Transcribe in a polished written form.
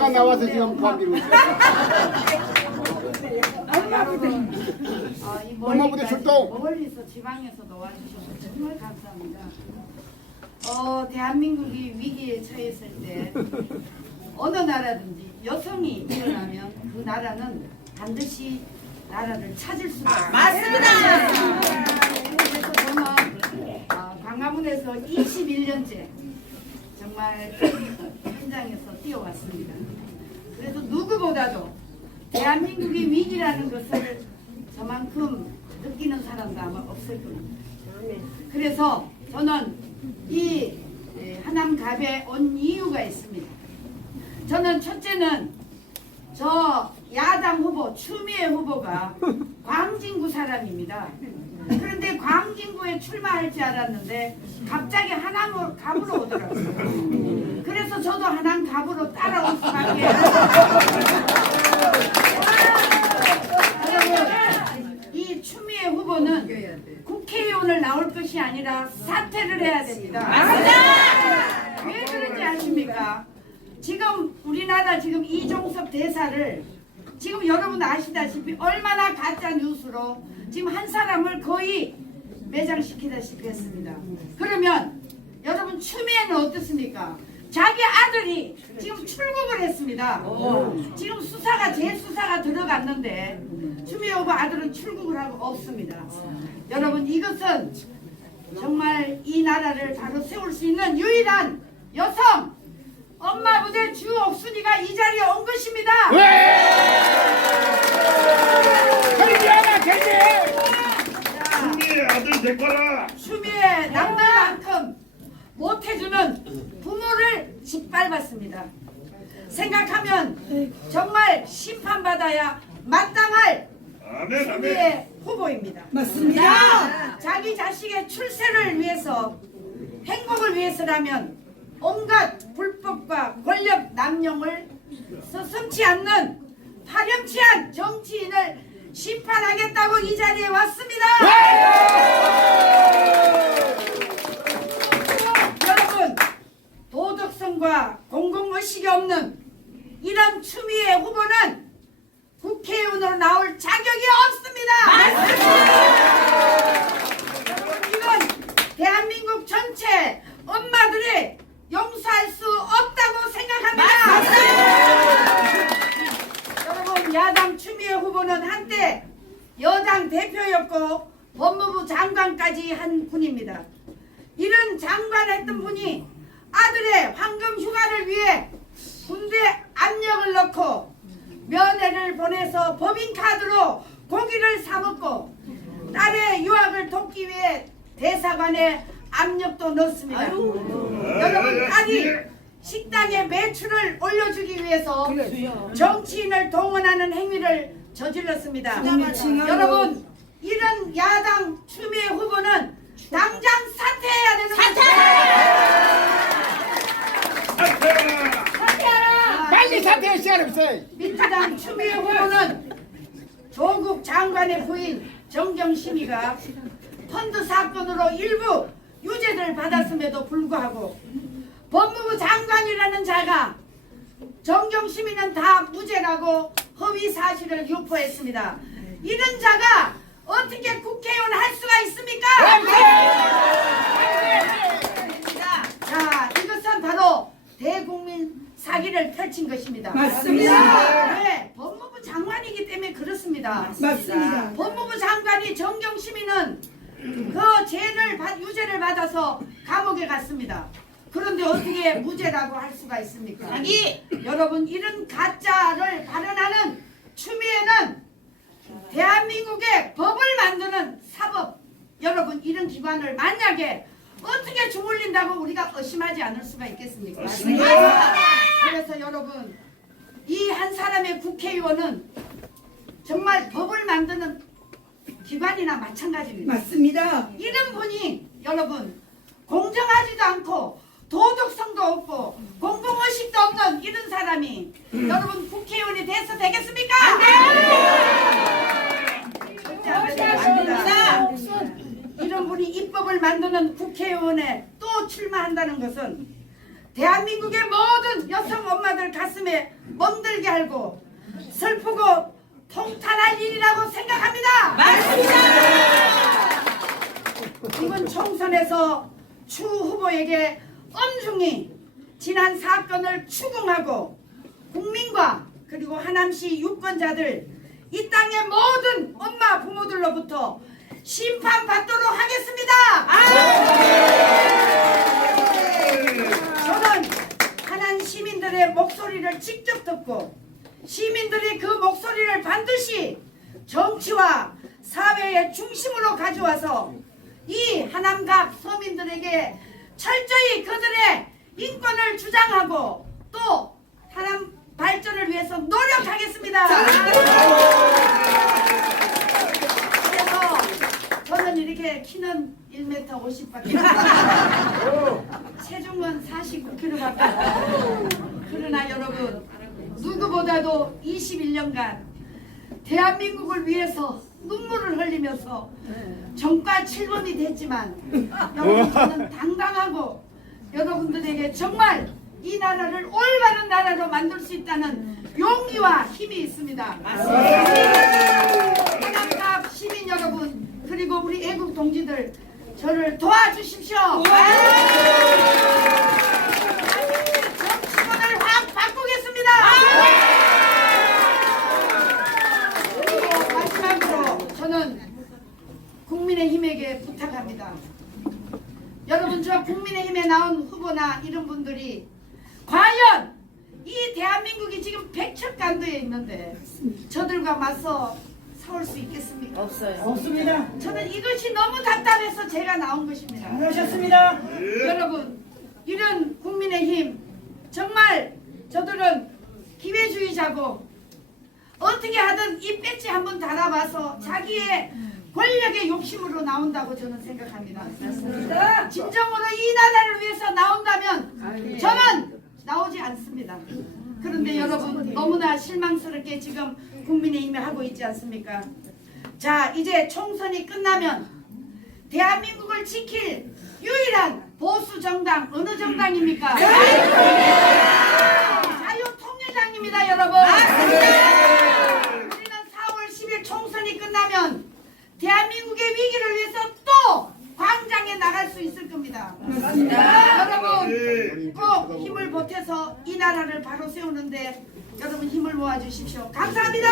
내가 나와서 지금 보안비고 있어. 엄마부대 출동. 멀리서 지방에서도 와주셔서 정말 감사합니다. 대한민국이 위기에 처했을 때 어느 나라든지 여성이 일어나면 그 나라는 반드시 나라를 찾을 수가 있습니다. 맞습니다. 그래서 저는 광화문에서 21년째 정말 현장에서 뛰어왔습니다. 그래서 누구보다도 대한민국이 위기라는 것을 저만큼 느끼는 사람도 아마 없을 겁니다. 그래서 저는 이 하남갑에 온 이유가 있습니다. 저는 첫째는 저 야당 후보 추미애 후보가 광진구 사람입니다. 그런데 광진구에 출마할 줄 알았는데 갑자기 하남갑으로 오더라고요. 그래서 저도 하남갑으로 따라올 수밖에 여러분, 이 추미애 후보는 국회의원을 나올 것이 아니라 사퇴를 해야 됩니다. 왜 그런지 아십니까? 지금 우리나라 지금 이종섭 대사를 지금 여러분 아시다시피 얼마나 가짜 뉴스로 지금 한 사람을 거의 매장시키다시피 했습니다. 그러면 여러분 추미애는 어떻습니까? 자기 아들이 지금 출국을 했습니다. 지금 수사가 재수사가 들어갔는데 추미애 후보 아들은 출국을 하고 없습니다. 여러분 이것은 정말 이 나라를 바로 세울 수 있는 유일한 여성 엄마 부대 주옥순이가 이 자리에 온 것입니다. 추미애 아들 데려가라. 추미애 남들만큼 못해주는 부모를 짓밟았습니다. 생각하면 정말 심판받아야 마땅할 아멘, 추미애 아멘. 후보입니다. 맞습니다. 자기 자식의 출세를 위해서 행복을 위해서라면 온갖 불법과 권력 남용을 서슴지 않는 파렴치한 정치인을 심판하겠다고 이 자리에 왔습니다. 여러분 도덕성과 공공의식이 없는 이런 추미애 후보는 국회의원으로 나올 자격이 없습니다. 이건 대한민국 전체 엄마들이 용서할 수 없다고 생각합니다. 여러분 야당 추미애 후보는 한때 여당 대표였고 법무부 장관까지 한 분입니다. 이런 장관했던 분이 아들의 황금 휴가를 위해 군대 압력을 넣고 면회를 보내서 법인카드로 고기를 사먹고 딸의 유학을 돕기 위해 대사관에 압력도 넣습니다. 여러분 딸이 식당의 매출을 올려주기 위해서 정치인을 동원하는 행위를 저질렀습니다. 여러분 이런 야당 추미애 후보는 당장 사퇴해야 되는 사퇴하라. 빨리 사퇴할 시간 없어요. 민주당 추미애 후보는 조국 장관의 부인 정경심이가 펀드 사건으로 일부 유죄를 받았음에도 불구하고 법무부 장관이라는 자가 정경심이는 다 무죄라고 허위 사실을 유포했습니다. 이런 자가 어떻게 국회의원 할 수가 있습니까? 자, 이것은 바로 대국민 사기를 펼친 것입니다. 맞습니다. 네, 법무부 장관이기 때문에 그렇습니다. 맞습니다. 법무부 장관이 정경심이는 그 유죄를 받아서 감옥에 갔습니다. 그런데 어떻게 무죄라고 할 수가 있습니까? 여러분 이런 가짜를 발언하는 추미애는 대한민국의 법을 만드는 사법 여러분 이런 기관을 만약에 어떻게 주물린다고 우리가 의심하지 않을 수가 있겠습니까? 맞습니다. 그래서 여러분 이 한 사람의 국회의원은 정말 법을 만드는 기관이나 마찬가지입니다. 맞습니다. 이런 분이 여러분 공정하지도 않고 도덕성도 없고 공공의식도 없는 이런 사람이 여러분 국회의원이 돼서 되겠습니까? 절대 안 됩니다. 이런 분이 입법을 만드는 국회의원에 또 출마한다는 것은 대한민국의 모든 여성 엄마들 가슴에 멍들게 하고 슬프고 통탄할 일이라고 생각합니다. 맞습니다. 이번 총선에서 추 후보에게 엄중히 지난 사건을 추궁하고 국민과 그리고 하남시 유권자들 이 땅의 모든 엄마 부모들로부터 심판받도록 하겠습니다. 저는 하남 시민들의 목소리를 직접 듣고 시민들이 그 목소리를 반드시 정치와 사회의 중심으로 가져와서 이 하남각 서민들에게 철저히 그들의 인권을 주장하고 또 하남 발전을 위해서 노력하겠습니다. 그래서 저는 이렇게 키는 1m 50밖에 체중은 49kg밖에. 그러나 여러분 누구보다도 21년간 대한민국을 위해서 눈물을 흘리면서 정과 7번이 됐지만 여러분 저는 당당하고 여러분들에게 정말 이 나라를 올바른 나라로 만들 수 있다는 용기와 힘이 있습니다. 하남갑 시민 여러분 그리고 우리 애국 동지들 저를 도와주십시오. 정치권을 확 바꾸겠습니다. 그리고 마지막으로 저는 국민의힘에게 부탁합니다. 여러분 저 국민의힘에 나온 후보나 이런 분들이 과연 이 대한민국이 지금 백척간도에 있는데 저들과 맞서 싸울 수 있겠습니까? 없어요. 없습니다. 저는 이것이 너무 답답해서 제가 나온 것입니다. 그러셨습니다. 여러분 이런 국민의힘 정말 저들은 기회주의자고 어떻게 하든 이 배지 한번 달아봐서 자기의 권력의 욕심으로 나온다고 저는 생각합니다. 진정으로 이 나라를 위해서 나온다면 저는 나오지 않습니다. 그런데 여러분 너무나 실망스럽게 지금 국민의힘이 하고 있지 않습니까? 자 이제 총선이 끝나면 대한민국을 지킬 유일한 보수 정당 어느 정당입니까? 자유통일당입니다 여러분. 우리는 4월 10일 총선이 끝나면 대한민국의 위기를 위해서 또 광장에 나갈 수 있을 겁니다. 여러분 꼭 힘을 보태서 이 나라를 바로 세우는데 여러분 힘을 모아주십시오. 감사합니다.